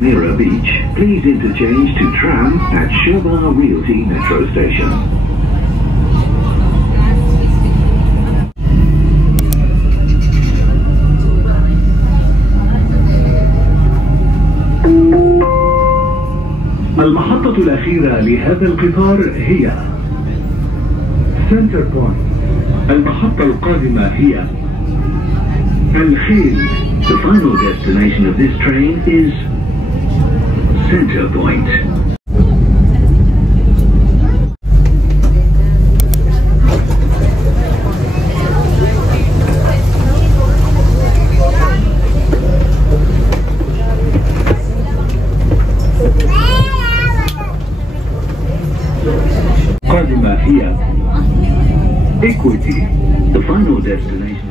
Mira Beach, please interchange to tram at Sherbar Realty Metro Station. المحطة الأخيرة لهذا القطار هي سنتر بوينت. المحطة القادمة هي الخيل. The final destination of this train is Center Point. قادمة هي Equity. The final destination.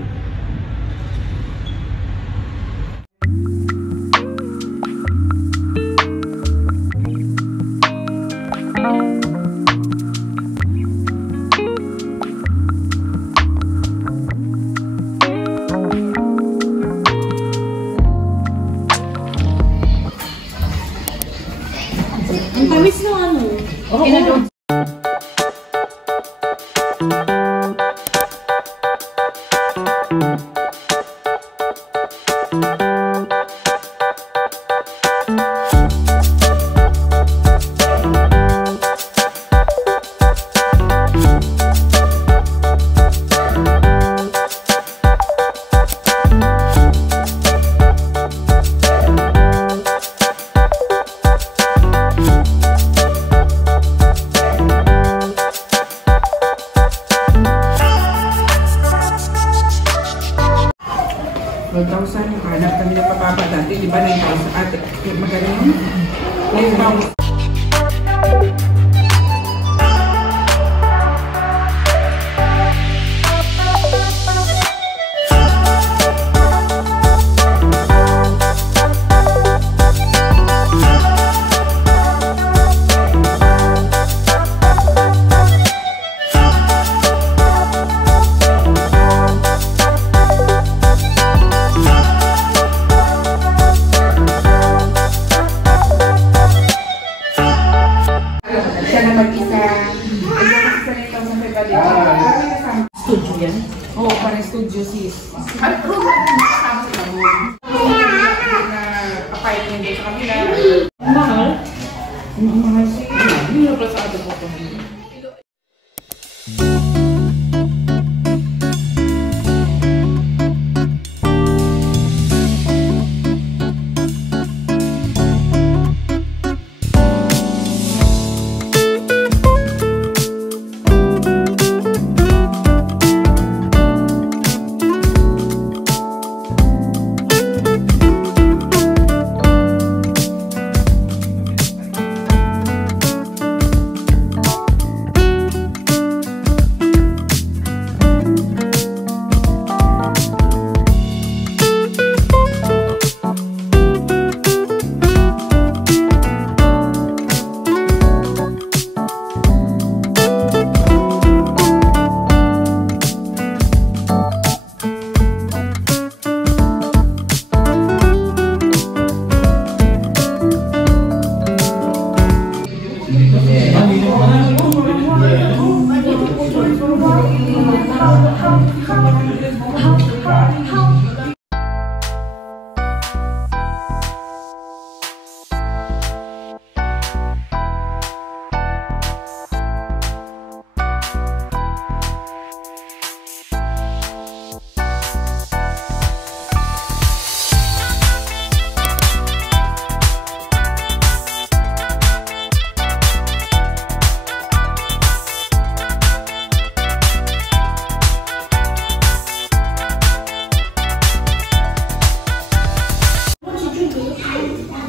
Ang tamis ng ano? Oo. Yung hanap kami ng mababa dati, di ba 9,000 ate? Magaling. 9,000. Studio yan? Oo, parang studio sis. At kasama sa labon. Na-apartment din sa kanila. Mahal? Mahal siya. Hindi na pala sa ato po ito.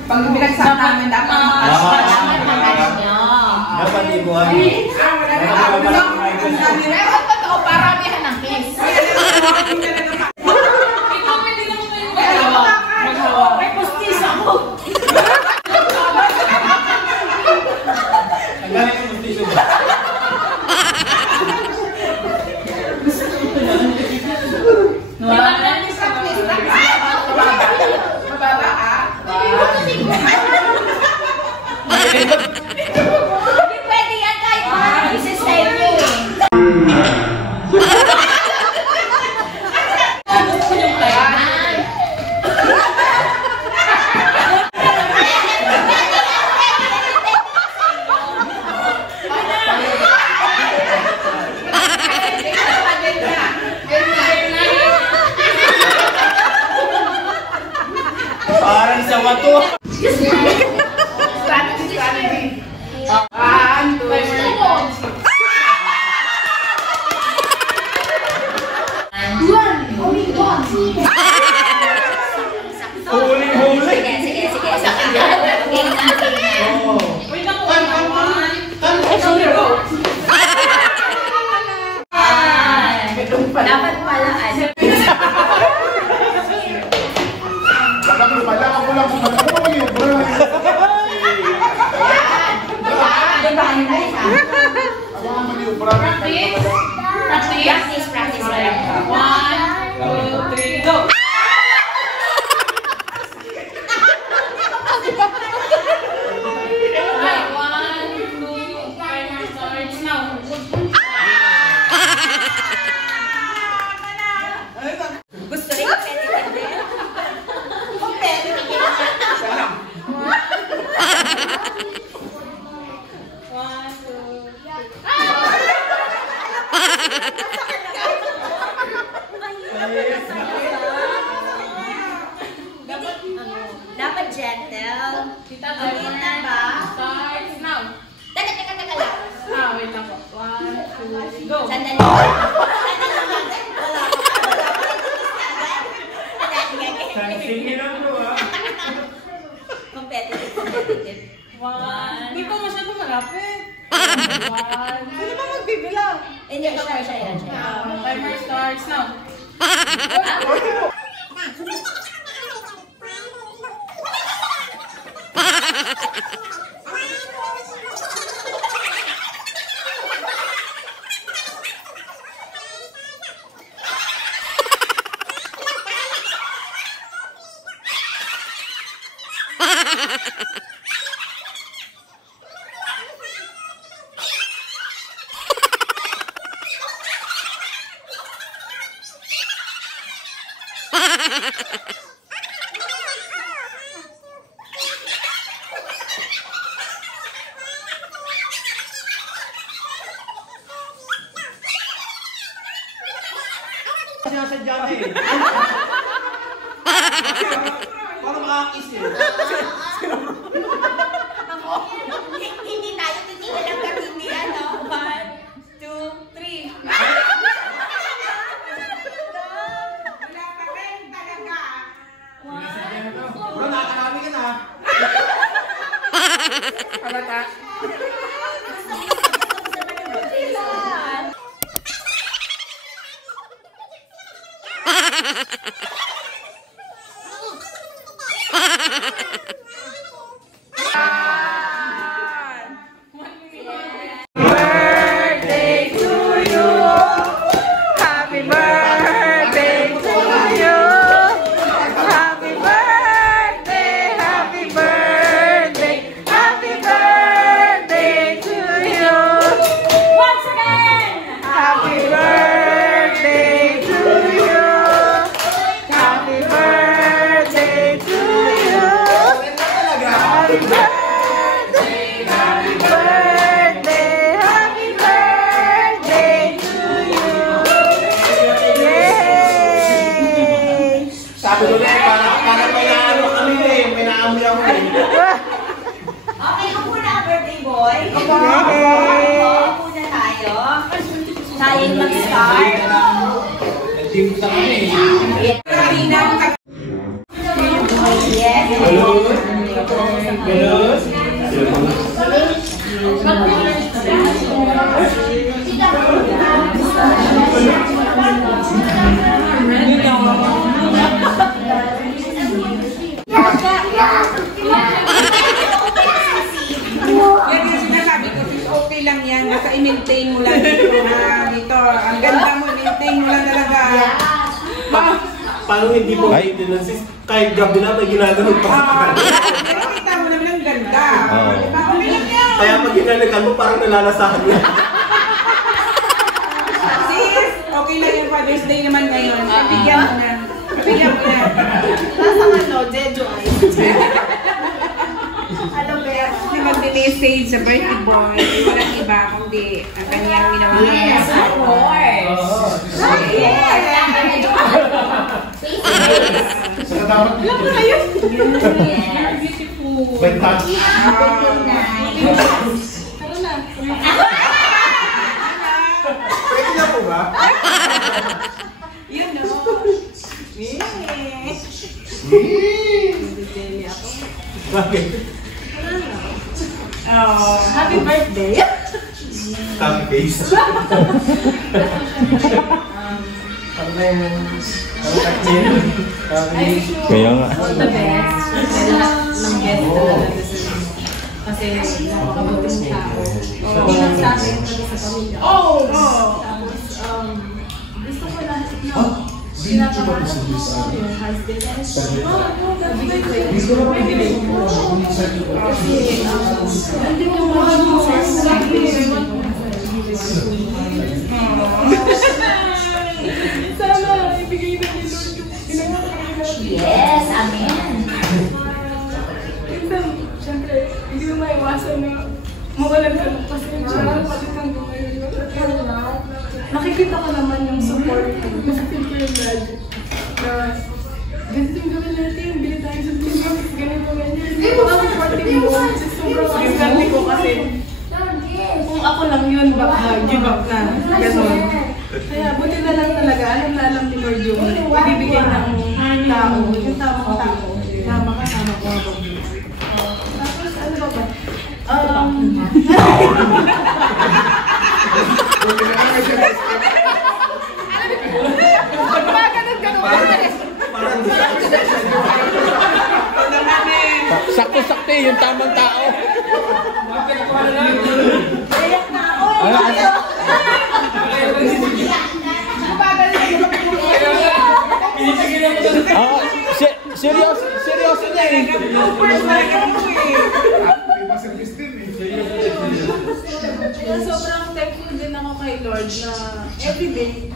Pag binagsak namin dapat dapat ibuhan. meron pa ito paramihan ng case. Ikaw pwede naman kayo maghawa. May postis ako. Ang galing yung postis ba? Mababa ah. Strategy. 1, 2, 3. Huli. Sige. Game na. Wait lang po. 1. Dapat pala Practice. 1, 2, 3, go. Gusto rin competitive din. Competitive. Dapat gentle. Kita ba? Starts now. Teka lang. Wait lang po. 1, 2, go. Sandali. Sige lang mo Competitive. 1. Hindi pa masyado malapit. 1. Sino ba magbibilang? Hindi, siya. Timer starts now. Sinasadya ka eh. Paano makakakis eh? Hindi tayo titigil ng katindihan, no? 1, 2, 3. Bro, nakakarami ka na. Halata. Birthday to you. Happy birthday to you. Happy birthday, happy birthday, happy birthday to you. Once again! Happy birthday to you. Happy birthday to you. Happy birthday, happy birthday, happy birthday to you. Yay! Sabi ko na eh, para may naano kami eh. May naamoy ako eh. Okay, ako muna ang birthday boy. Yay! Ako muna tayo. Tayo mag-start. Nag-gym sa kami eh. Yes. Ganun. Yan yung sinasabi ko, sis, okay lang yan. Basta i-maintain mo lang dito. Dito. Ang ganda mo, maintain mo lang talaga. Paano hindi po maintenance? Kahit gabi na may ginagawa pa. Pero kita mo naman ang ganda. Diba? Okay lang yan. Kaya pag ginagawa mo, parang nalalasahan mo. Sis, okay lang yung Father's Day naman ngayon. Bigyan mo na. Bigyan mo na. Nasang ano, Jejo ay. Ano ba yan? Kasi mag-message sa birthday boy. Walang iba kundi ang kanyang ginawa. Yes, of course. Yes. Saka dapat Yes. Beautiful. May touch. Tara na. Pwede na po ba? Yun o. Bakit? Happy birthday. Happy face. I wish you Kaya nga. all the best. Sa lahat ng guest na nandun. Kasi napakabuti mong tao. Hindi lang sa akin, pati sa pamilya. Tapos, gusto ko lahat na pinapakalat mo your husband. Nabigay ko yun. Kasi, hindi mo sana ibigay na ni Lord yung pinagkakaroon natin. Yes, amen. Minsan, syempre, hindi mo maiwasan na mawalan ka ng pasensya, palit kang gumayon. Pero nakikita ko naman yung support ko. Kasi feel ko yung magic. Na, ganito yung gawin natin, bili tayo sa Pilipinas, ganito ganyan. Hindi ko lang supporting mo. Sobrang maswerte ko kasi kung ako lang yun, baka give up na. Ganon. Kaya buti na lang talaga, alam na alam ni Lord yung ibibigay ng tao, yung tamang tao. Tama ka, tama ko. Tapos ano ba ba? Sakto-sakto yung tamang tao. Seryoso niya eh. Sobrang thankful din ako kay Lord na everyday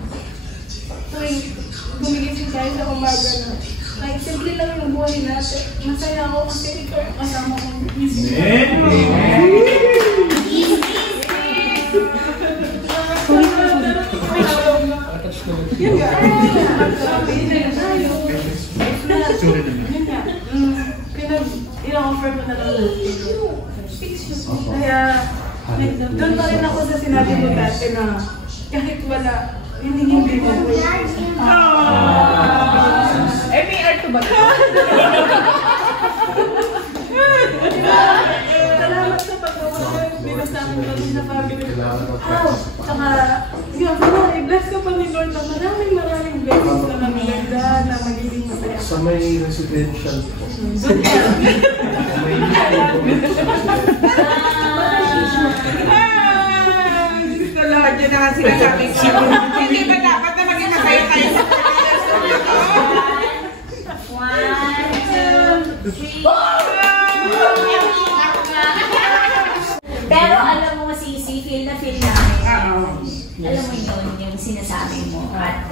tuwing gumigising tayo sa umaga na kahit simple lang yung buhay natin. Masaya ako kasi ikaw yung kasama kong gising. Yun nga. Pinag-offer ko na lang. Kaya, doon pa rin ako sa sinabi mo dati na kahit wala, hindi mo po. MER to ba? Salamat sa pagkakasal. Dito sa akin kami sa family. Tsaka, yun, i-bless ka pa ni Lord na maraming blessings na maganda na magiging masaya. Sa may residential po. Sa Lord, yun ang sinasabi ko. Hindi ba dapat na maging masaya tayo sa Pero alam mo, Sisi, feel namin. Alam mo yun, yung sinasabi mo. At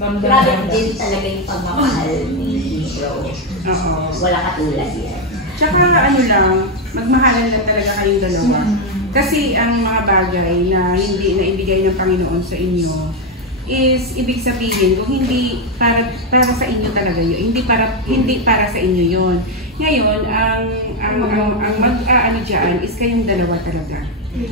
grabe din talaga yung pagmamahal ni Rose. Wala katulad yan. Tsaka ano lang, magmahalan lang talaga kayong dalawa. Kasi ang mga bagay na hindi na ibigay ng Panginoon sa inyo is ibig sabihin kung hindi para sa inyo talaga yun, hindi para sa inyo yun. Ngayon, ang mag-aano diyan is kayong dalawa talaga.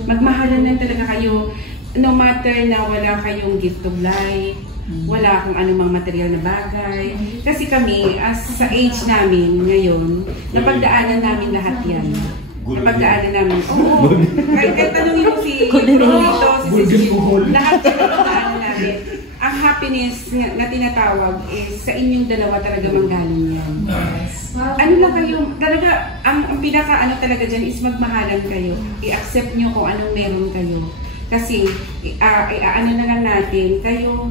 Magmahalan lang talaga kayo no matter na wala kayong gift of life, wala akong anumang material na bagay. Kasi kami, as sa age namin ngayon, napagdaanan namin lahat yan. Napagdaanan namin. Oo. Kahit tanongin mo si Rolito, si Sisi, lahat yan napagdaanan namin. Ang happiness na tinatawag is sa inyong dalawa talaga manggaling yan. Ano lang kayo, talaga, ang pinaka ano talaga dyan is magmahalan kayo. I-accept nyo kung anong meron kayo. Kasi, ano na lang natin,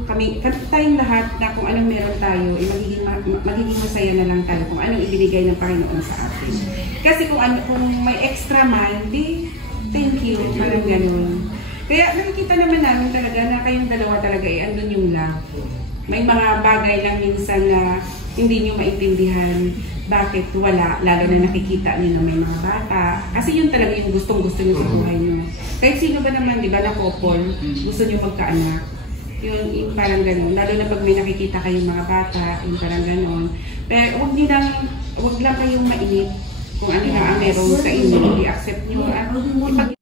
kami tayong lahat na kung anong meron tayo, magiging masaya na lang tayo kung anong ibinigay ng Panginoon sa atin. Kasi kung may extra man, thank you, parang ganun. Kaya nakikita naman namin talaga na kayong dalawa talaga andun yung love. May mga bagay lang minsan na hindi nyo maintindihan bakit wala, lalo na nakikita nyo na may mga bata. Kasi yun talaga yung gustong-gusto nyo sa buhay nyo. Kahit sino ba naman, di ba, na couple, gusto nyo magkaanak. Yung parang gano'n. Lalo na pag may nakikita kayong mga bata, yung parang gano'n. Pero wag lang kayong mainit. kung ano na ang meron sa inyo, i-accept nyo at ipag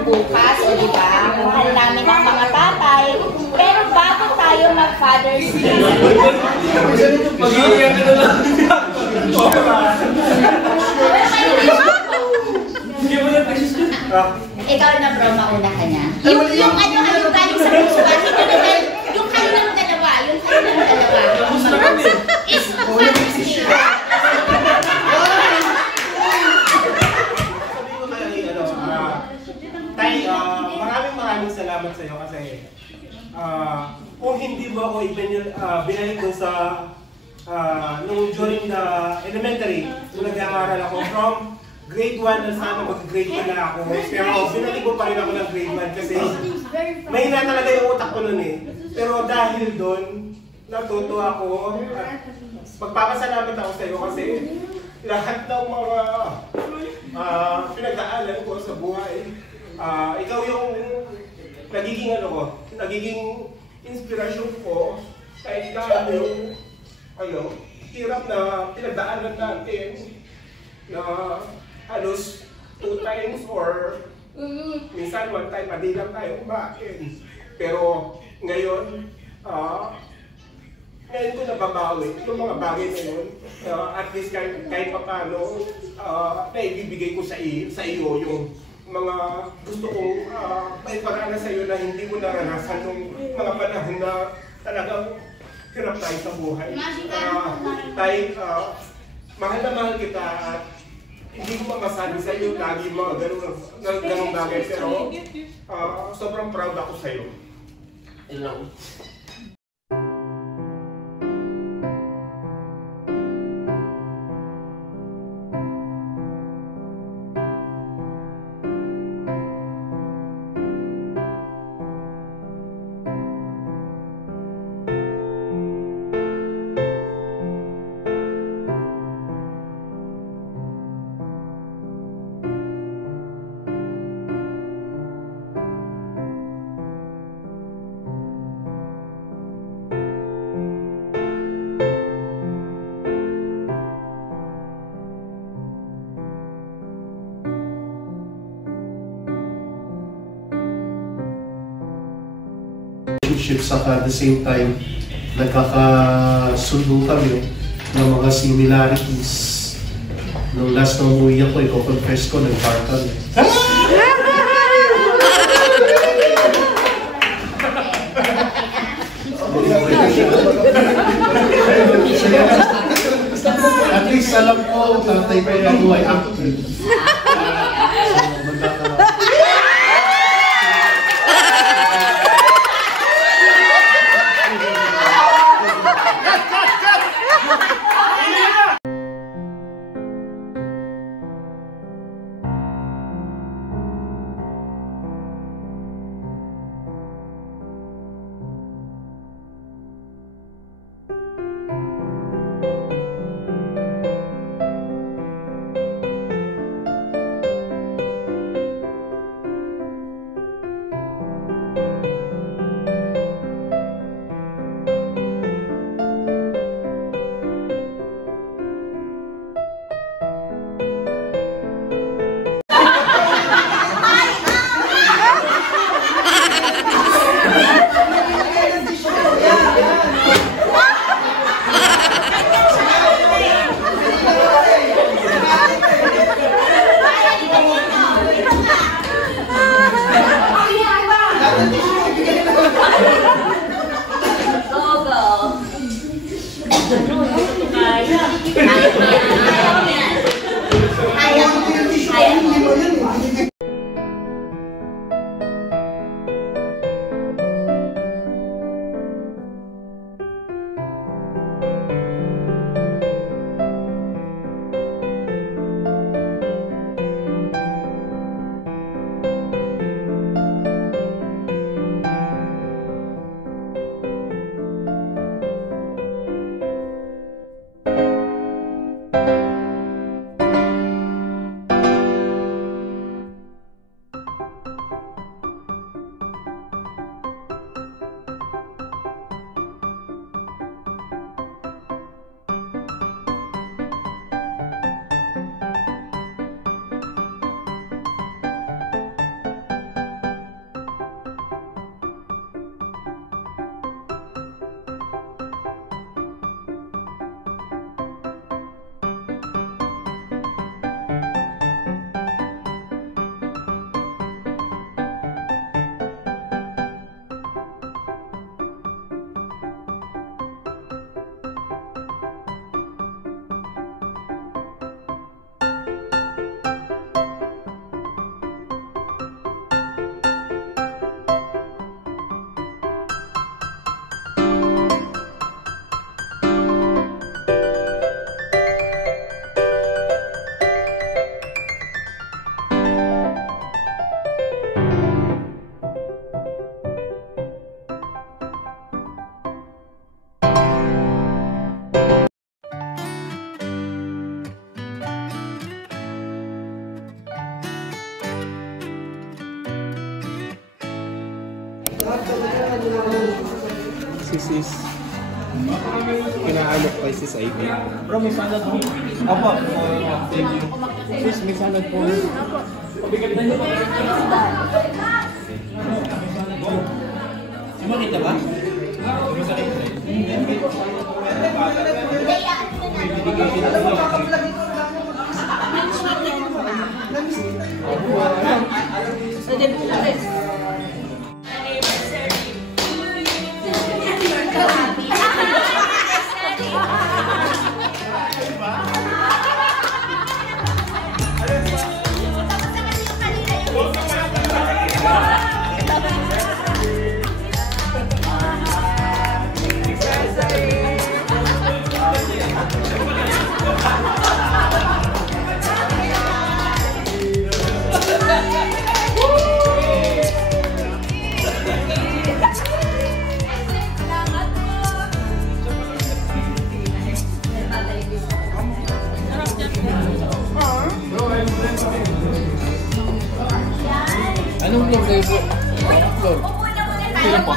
bukas, o diba? Mahal namin ang mga tatay. Pero bago tayo mag-Father's Day, ikaw na bro, mauna ka na. Yung ano galing sa puso ba? Yung kanilang dalawa, is Tay, maraming salamat sa iyo kasi kung hindi mo ako binalik ko sa nung during the elementary, nung nag-aaral ako from grade 1 na sana mag-grade 2 na ako. Pero binalik ko pa rin ako ng grade 1 kasi may na talaga yung utak ko nun eh. Pero dahil doon, natuto ako at magpapasalamat ako sa iyo kasi lahat ng mga pinagdaanan ko sa buhay, ikaw yung nagiging inspirasyon ko kahit na yung hirap na pinagdaanan natin na halos 2 times or minsan 1 time hindi lang tayo kumain. Pero ngayon, ngayon ko nababawi yung mga bagay na yun. At least kahit pa paano, naibibigay ko sa iyo yung mga gusto kong may pag-aana sa iyo na hindi ko naranasan nung mga panahon na talagang hirap tayo sa buhay. Mahal na mahal kita at hindi ko mamasabi sa iyo lagi mga ganong bagay. Pero sobrang proud ako sa iyo. Hello. Saka at the same time nagkakasundo kami ng mga similarities. Nung last na umuwi ako, i-confess ko, nag-partal. At least alam ko, tatay ko ako ay active. Si Sis. Kinaalok kay Sis Ivy. Bro, may salad po. Opo. Thank you. Sis, may salad po. Pabigatin niyo pa. Makita ba? Anong floor kayo po? Floor? Sino po?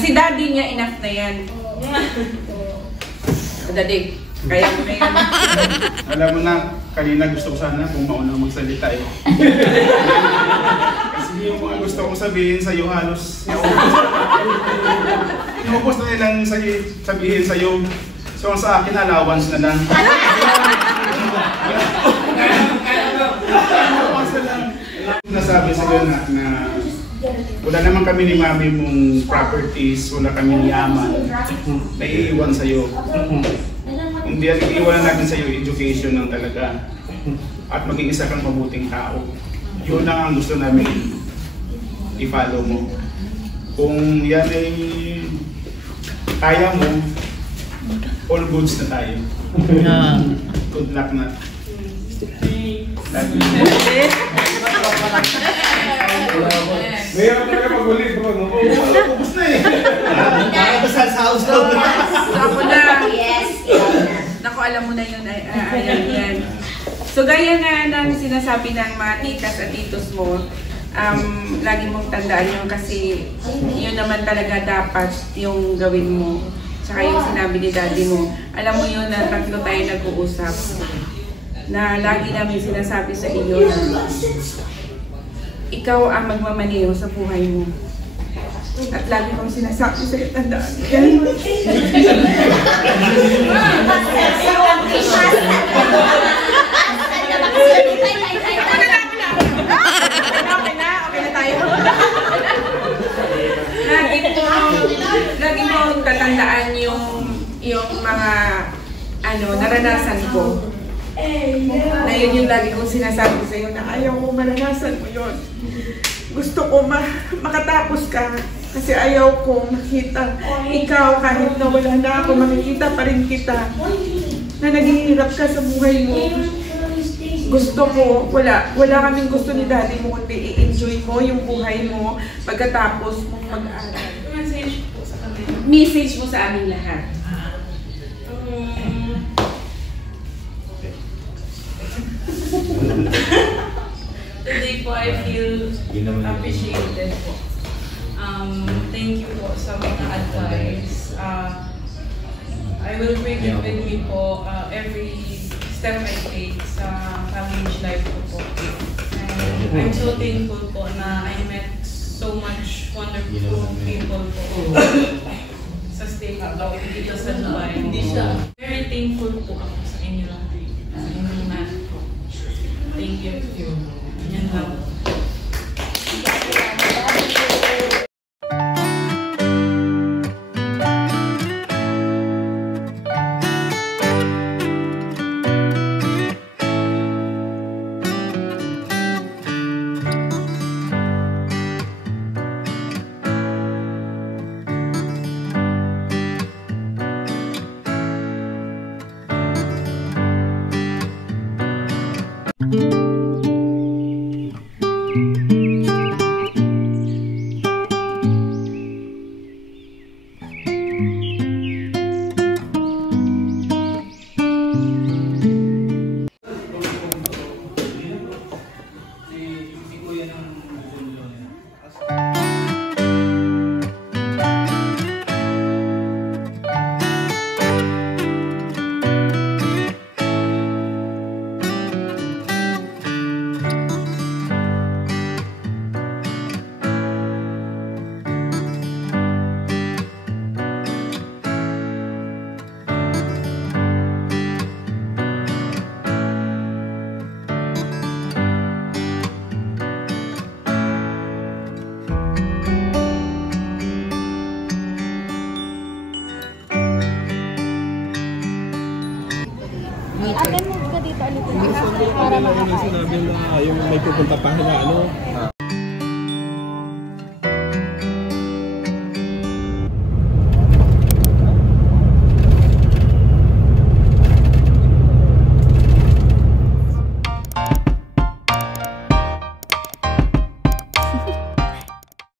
Si daddy niya enough na yan. Daddy, kaya mo na yan. Alam mo na, kanina gusto ko sana kung mauna magsalita eh. Kasi yung mga gusto kong sabihin sa'yo halos inubos na nilang sabihin sa'yo. So sa akin, allowance na lang. Nasabi sa'yo na wala naman kami ni mami mong properties, wala kami ni yaman na iiwan sa'yo. Hindi at iiwanan natin sa'yo education lang talaga at maging isa kang mabuting tao. Yun lang ang gusto namin i-follow mo. Kung yan ay kaya mo, all goods na tayo. Good luck na. Mayroon talaga mag-ulit. Ubus na eh. Nakakasal sa house daw. Ako na. Yes. Naku, alam mo na yun. Ayan yan. So gaya nga ng sinasabi ng mga titas at titos mo, lagi mong tandaan yun kasi yun naman talaga dapat yung gawin mo. Tsaka yung sinabi ni daddy mo. Alam mo yun na tatlo tayo nag-uusap. Na lagi namin sinasabi sa iyo na ikaw ang magmamaneho sa buhay mo. At lagi kong sinasabi sa iyo, tandaan yan. Okay na tayo. Lagi mong tatandaan yung mga naranasan ko. Na yun yung lagi kong sinasabi sa iyo na ayaw mo maranasan mo yun. Gusto ko makatapos ka kasi ayaw ko makita ikaw kahit na wala na ako, makikita pa rin kita na naghihirap ka sa buhay mo. Gusto ko, wala kaming gusto ni daddy mo kundi i-enjoy mo yung buhay mo pagkatapos mong mag-aaral. Message mo sa aming lahat. Today po, I feel appreciated po. Thank you po sa mga advice. I will bring it with me po every step I take sa college life ko po. And I'm so thankful po na I met so much wonderful people po sa state ako dito sa Dubai. Very thankful po ako sa inyo lang. Thank you. Yan lang. yung may pupunta pa na ano,